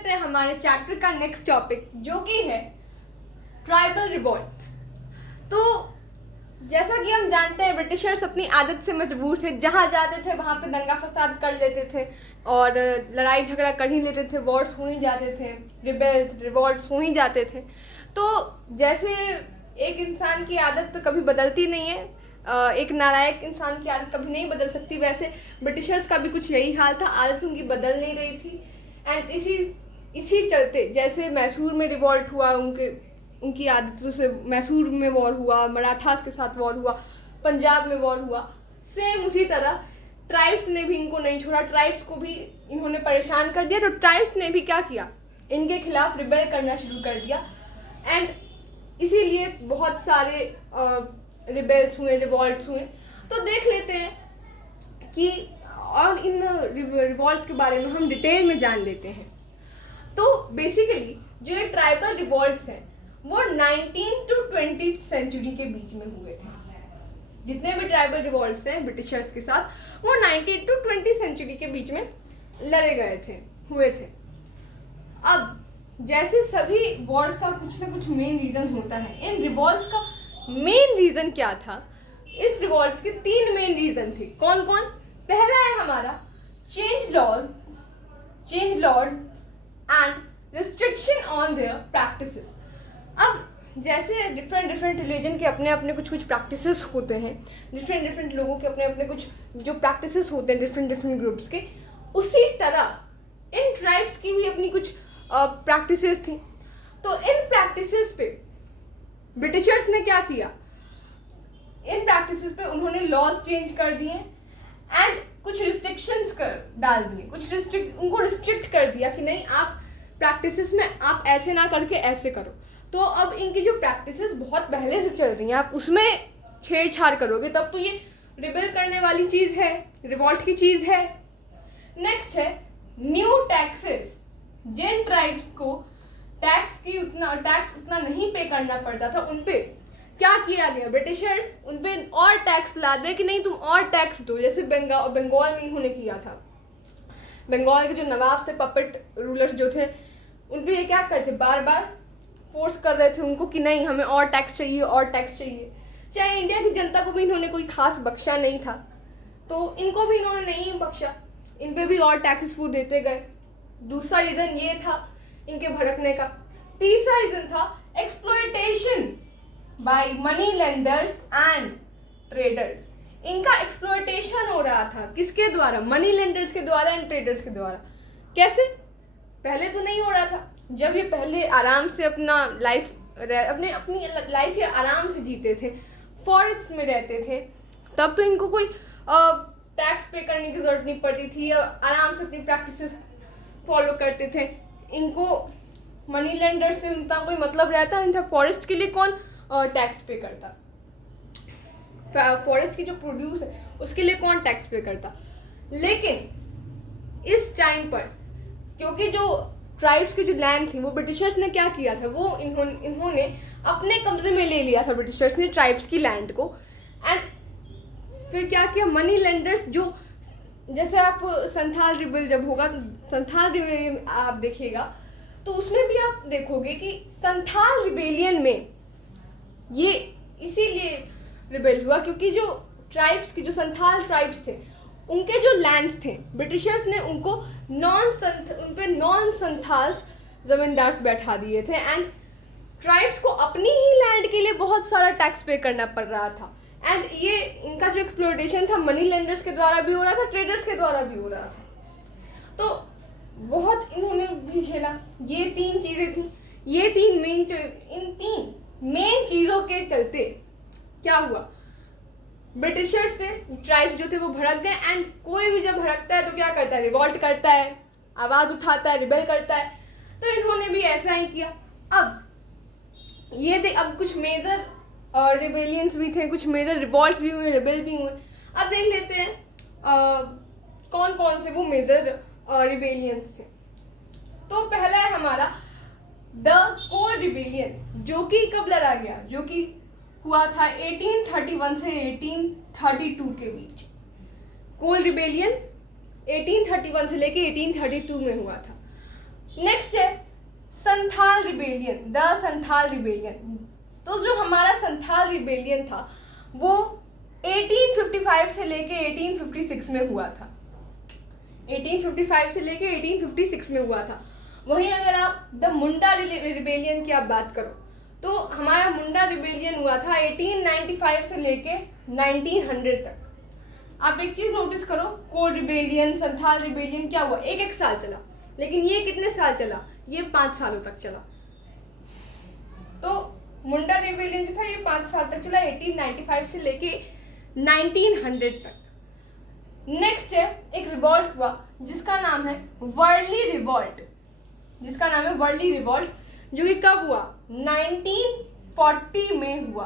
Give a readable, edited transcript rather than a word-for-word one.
लेते हैं हमारे चैप्टर का नेक्स्ट टॉपिक, जो कि है ट्राइबल रिवॉल्ट्स। तो जैसा कि हम जानते हैं, ब्रिटिशर्स अपनी आदत से मजबूर थे, जहाँ जाते थे वहाँ पे दंगा फसाद कर लेते थे और लड़ाई झगड़ा कर ही लेते थे, वॉर्स हो ही जाते थे, रिवॉल्ट्स हो ही जाते थे। तो जैसे एक इंसान की आदत तो कभी बदलती नहीं है, एक नालायक इंसान की आदत कभी नहीं बदल सकती, वैसे ब्रिटिशर्स का भी कुछ यही हाल था, आदत उनकी बदल नहीं रही थी। एंड इसी चलते जैसे मैसूर में रिवॉल्ट हुआ, उनकी आदतों से मैसूर में वॉर हुआ, मराठास के साथ वॉर हुआ, पंजाब में वॉर हुआ, सेम उसी तरह ट्राइब्स ने भी इनको नहीं छोड़ा, ट्राइब्स को भी इन्होंने परेशान कर दिया। तो ट्राइब्स ने भी क्या किया, इनके खिलाफ रिबेल करना शुरू कर दिया। एंड इसीलिए बहुत सारे रिबेल्स हुए, रिवॉल्ट्स हुए। तो देख लेते हैं कि और इन रिवॉल्ट्स के बारे में हम डिटेल में जान लेते हैं। तो बेसिकली जो ये ट्राइबल रिवॉल्ट्स हैं वो 19 to 20th सेंचुरी के बीच में हुए थे। जितने भी ट्राइबल रिवॉल्ट्स हैं ब्रिटिशर्स के साथ, वो 19 to 20th सेंचुरी के बीच में लड़े हुए थे। अब जैसे सभी वॉर्स का कुछ ना कुछ मेन रीजन होता है, इन रिवॉल्ट्स का मेन रीजन क्या था? इस रिवॉल्ट्स के 3 मेन रीजन थे। कौन कौन? पहला है हमारा change laws and restriction on their practices. अब जैसे डिफरेंट रिलीजन के अपने अपने कुछ प्रैक्टिसेस होते हैं, डिफरेंट लोगों के अपने अपने कुछ जो प्रैक्टिसेस होते हैं डिफरेंट ग्रुप्स के, उसी तरह इन ट्राइब्स की भी अपनी कुछ प्रैक्टिसेस थी। तो इन प्रैक्टिसेस पे ब्रिटिशर्स ने क्या किया, इन प्रैक्टिसेस पे उन्होंने लॉज चेंज कर दिए एंड कुछ रिस्ट्रिक्शंस डाल दिए, उनको रिस्ट्रिक्ट कर दिया कि नहीं, आप प्रैक्टिसेस में आप ऐसे ना करके ऐसे करो। तो अब इनकी जो प्रैक्टिसेस बहुत पहले से चल रही हैं, आप उसमें छेड़छाड़ करोगे तब तो ये रिबेल करने वाली चीज़ है, रिवॉल्ट की चीज़ है। नेक्स्ट है न्यू टैक्सेस। जिन ट्राइब्स को टैक्स उतना नहीं पे करना पड़ता था, उन पे क्या किया गया, ब्रिटिशर्स उन पे और टैक्स ला दे कि नहीं तुम और टैक्स दो। जैसे बंगाल में इन्होंने किया था। बंगाल के जो नवाब थे, पपेट रूलर्स जो थे, उन पे ये क्या करते, बार बार फोर्स कर रहे थे उनको कि नहीं हमें और टैक्स चाहिए, और टैक्स चाहिए। चाहे इंडिया की जनता को भी इन्होंने कोई खास बख्शा नहीं था, तो इनको भी इन्होंने नहीं बख्शा, इन पे भी और टैक्सेस वो देते गए। दूसरा रीज़न ये था इनके भड़कने का। तीसरा रीज़न था exploitation bye money lenders and traders. इनका एक्सप्लॉयटेशन हो रहा था, किसके द्वारा? मनी लेंडर्स के द्वारा एंड ट्रेडर्स के द्वारा। कैसे? पहले तो नहीं हो रहा था, जब ये पहले आराम से अपनी लाइफ ये आराम से जीते थे, फॉरेस्ट में रहते थे, तब तो इनको कोई टैक्स पे करने की जरूरत नहीं पड़ती थी, आराम से अपनी प्रैक्टिसेस फॉलो करते थे। इनको मनी लेंडर से उनका कोई मतलब रहता नहीं था। फॉरेस्ट के लिए कौन टैक्स पे करता? फॉरेस्ट की जो प्रोड्यूस है उसके लिए कौन टैक्स पे करता? लेकिन इस टाइम पर क्योंकि जो ट्राइब्स की जो लैंड थी वो ब्रिटिशर्स ने क्या किया था, वो इन्होंने अपने कब्जे में ले लिया था ब्रिटिशर्स ने ट्राइब्स की लैंड को। एंड फिर क्या किया, मनी लेंडर्स जो, जैसे आप संथाल रिबेल जब होगा, संथाल रिबेलियन आप देखिएगा तो उसमें भी आप देखोगे कि संथाल रिबेलियन में ये इसीलिए रिबेल हुआ क्योंकि जो ट्राइब्स की, जो संथाल ट्राइब्स थे, उनके जो लैंड्स थे, ब्रिटिशर्स ने उनको उन पे नॉन संथाल्स जमींदार्स बैठा दिए थे। एंड ट्राइब्स को अपनी ही लैंड के लिए बहुत सारा टैक्स पे करना पड़ रहा था। एंड ये इनका जो एक्सप्लॉयटेशन था मनी लेंडर्स के द्वारा भी हो रहा था, ट्रेडर्स के द्वारा भी हो रहा था। तो बहुत इन्होंने भी झेला। ये 3 चीज़ें थी, ये इन 3 मेन चीज़ों के चलते क्या हुआ, ब्रिटिशर्स से ट्राइब्स जो थे वो भड़क गए। एंड कोई भी जब भड़कता है तो क्या करता है, रिवॉल्ट करता है, आवाज़ उठाता है, रिबेल करता है। तो इन्होंने भी ऐसा ही किया। अब कुछ मेजर रिबेलियंस भी थे, कुछ मेजर रिवॉल्ट्स भी हुए, रिबेल भी हुए। अब देख लेते हैं कौन कौन से वो मेजर रिबेलियंस थे। तो पहला है हमारा द कोल रिबेलियन, जो कि कब लड़ा गया, जो कि हुआ था 1831 से 1832 के बीच। कोल रिबेलियन 1831 से लेके 1832 में हुआ था। नेक्स्ट है Santhal rebellion, the Santhal rebellion. तो जो हमारा संथाल रिबेलियन था वो 1855 से लेके 1856 में हुआ था। 1855 से लेके 1856 में हुआ था। वहीं अगर आप द मुंडा रिबेलियन की आप बात करो तो हमारा मुंडा रिबेलियन हुआ था 1895 से लेके 1900 तक। आप एक चीज नोटिस करो, कोड रिबेलियन, संथाल रिबेलियन क्या हुआ, एक एक साल चला, लेकिन ये कितने साल चला, ये 5 सालों तक चला। तो मुंडा रिबेलियन जो था ये 5 साल तक चला, 1895 से लेके 1900 तक। नेक्स्ट है एक रिवॉल्ट हुआ जिसका नाम है वर्ली रिवॉल्ट, जिसका नाम है वर्ली रिवॉल्ट, जो कि कब हुआ, 1940 में हुआ।